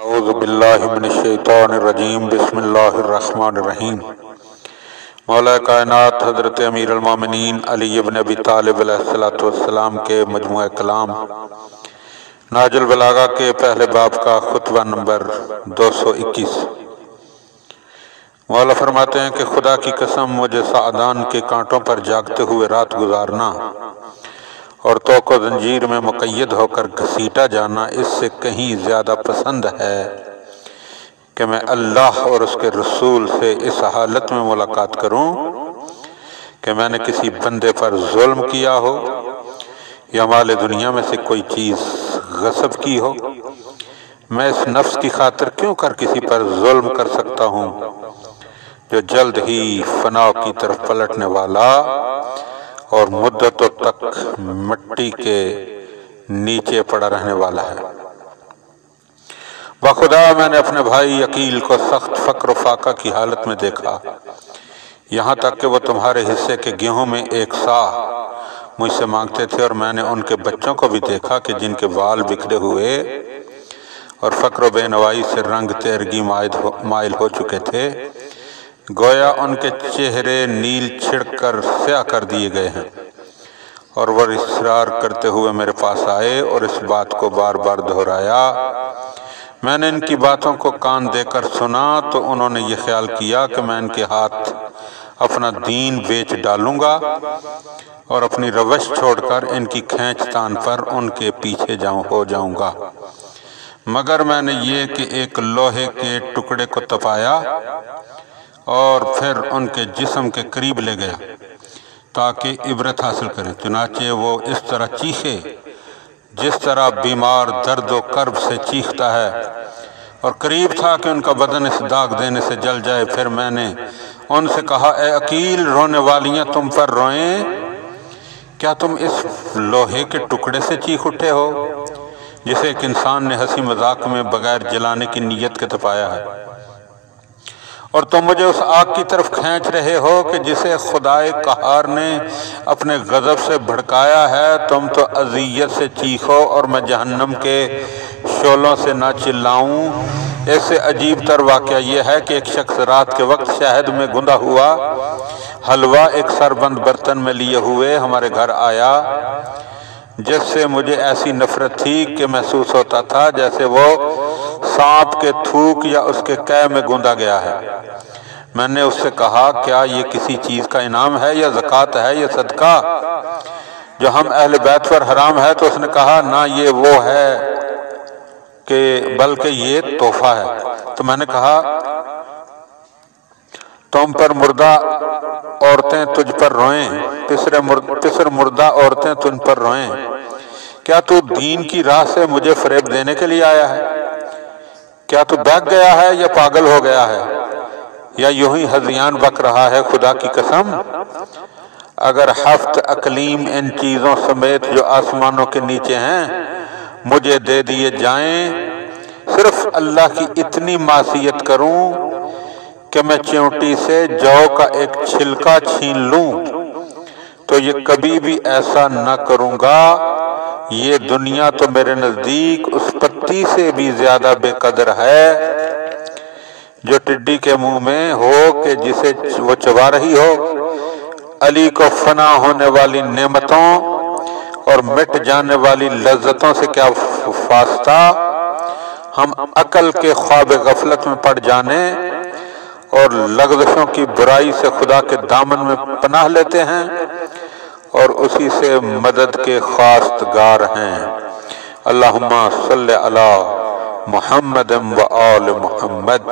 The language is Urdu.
اعوذ باللہ من الشیطان الرجیم بسم اللہ الرحمن الرحیم۔ مولا کائنات حضرت امیر المومنین علی بن ابی طالب علیہ السلام کے مجموعہ کلام نہج البلاغہ کے پہلے باب کا خطبہ نمبر 221۔ مولا فرماتے ہیں کہ خدا کی قسم مجھے سعدان کے کانٹوں پر جاگتے ہوئے رات گزارنا اور توق و زنجیر میں مقید ہو کر گھسیٹا جانا اس سے کہیں زیادہ پسند ہے کہ میں اللہ اور اس کے رسول سے اس حالت میں ملاقات کروں کہ میں نے کسی بندے پر ظلم کیا ہو یا مال دنیا میں سے کوئی چیز غصب کی ہو۔ میں اس نفس کی خاطر کیوں کر کسی پر ظلم کر سکتا ہوں جو جلد ہی فنا کی طرف پلٹنے والا اور مدتوں تک مٹی کے نیچے پڑا رہنے والا ہے۔ بخدا میں نے اپنے بھائی عقیل کو سخت فقر و فاقہ کی حالت میں دیکھا، یہاں تک کہ وہ تمہارے حصے کے گیہوں میں ایک سا مجھ سے مانگتے تھے، اور میں نے ان کے بچوں کو بھی دیکھا کہ جن کے بال بکھرے ہوئے اور فقر و بے نوائی سے رنگ تیرگی مائل ہو چکے تھے، گویا ان کے چہرے نیل چھڑک کر سیاہ کر دیے گئے ہیں۔ اور وہ اصرار کرتے ہوئے میرے پاس آئے اور اس بات کو بار بار دہرایا۔ میں نے ان کی باتوں کو کان دے کر سنا تو انہوں نے یہ خیال کیا کہ میں ان کے ہاتھ اپنا دین بیچ ڈالوں گا اور اپنی روش چھوڑ کر ان کی کھینچ تان پر ان کے پیچھے ہو جاؤں گا، مگر میں نے یہ کہ ایک لوہے کے ٹکڑے کو تپایا اور پھر ان کے جسم کے قریب لے گیا تاکہ عبرت حاصل کریں۔ چنانچہ وہ اس طرح چیخے جس طرح بیمار درد و کرب سے چیختا ہے، اور قریب تھا کہ ان کا بدن اس داغ دینے سے جل جائے۔ پھر میں نے ان سے کہا، اے عقیل، رونے والیاں تم پر روئیں، کیا تم اس لوہے کے ٹکڑے سے چیخ اٹھے ہو جسے ایک انسان نے ہنسی مذاق میں بغیر جلانے کی نیت کے تپایا ہے؟ اور تم مجھے اس آگ کی طرف کھینچ رہے ہو کہ جسے خدائے قہار نے اپنے غضب سے بھڑکایا ہے۔ تم تو اذیت سے چیخو اور میں جہنم کے شعلوں سے نہ چلاؤں۔ اس سے عجیب تر واقعہ یہ ہے کہ ایک شخص رات کے وقت شہد میں گندھا ہوا حلوہ ایک سربند برتن میں لیے ہوئے ہمارے گھر آیا، جس سے مجھے ایسی نفرت تھی کہ محسوس ہوتا تھا جیسے وہ سانپ کے تھوک یا اس کے قے میں گوندا گیا ہے۔ میں نے اس سے کہا، کیا یہ کسی چیز کا انعام ہے یا زکوٰۃ ہے یا صدقہ جو ہم اہل بیت پر حرام ہے؟ تو اس نے کہا، نہ یہ وہ ہے کہ بلکہ یہ تحفہ ہے۔ تو میں نے کہا، تم پر مردہ عورتیں تجھ پر روئیں، پسر مردہ عورتیں تجھ پر روئیں۔ کیا تو دین کی راہ سے مجھے فریب دینے کے لیے آیا ہے؟ کیا تو بہک گیا ہے یا پاگل ہو گیا ہے یا یوں ہی ہذیان بک رہا ہے؟ خدا کی قسم، اگر ہفت اقلیم ان چیزوں سمیت جو آسمانوں کے نیچے ہیں مجھے دے دیے جائیں، صرف اللہ کی اتنی معصیت کروں کہ میں چیونٹی سے جو کا ایک چھلکا چھین لوں، تو یہ کبھی بھی ایسا نہ کروں گا۔ یہ دنیا تو میرے نزدیک اس پتی سے بھی زیادہ بے قدر ہے جو ٹڈی کے منہ میں ہو کہ جسے وہ چبا رہی ہو۔ علی کو فنا ہونے والی نعمتوں اور مٹ جانے والی لذتوں سے کیا واسطہ؟ ہم عقل کے خواب غفلت میں پڑ جانے اور لغزشوں کی برائی سے خدا کے دامن میں پناہ لیتے ہیں اور اسی سے مدد کے خواستگار ہیں۔ اللہم صلی علی محمد و آل محمد۔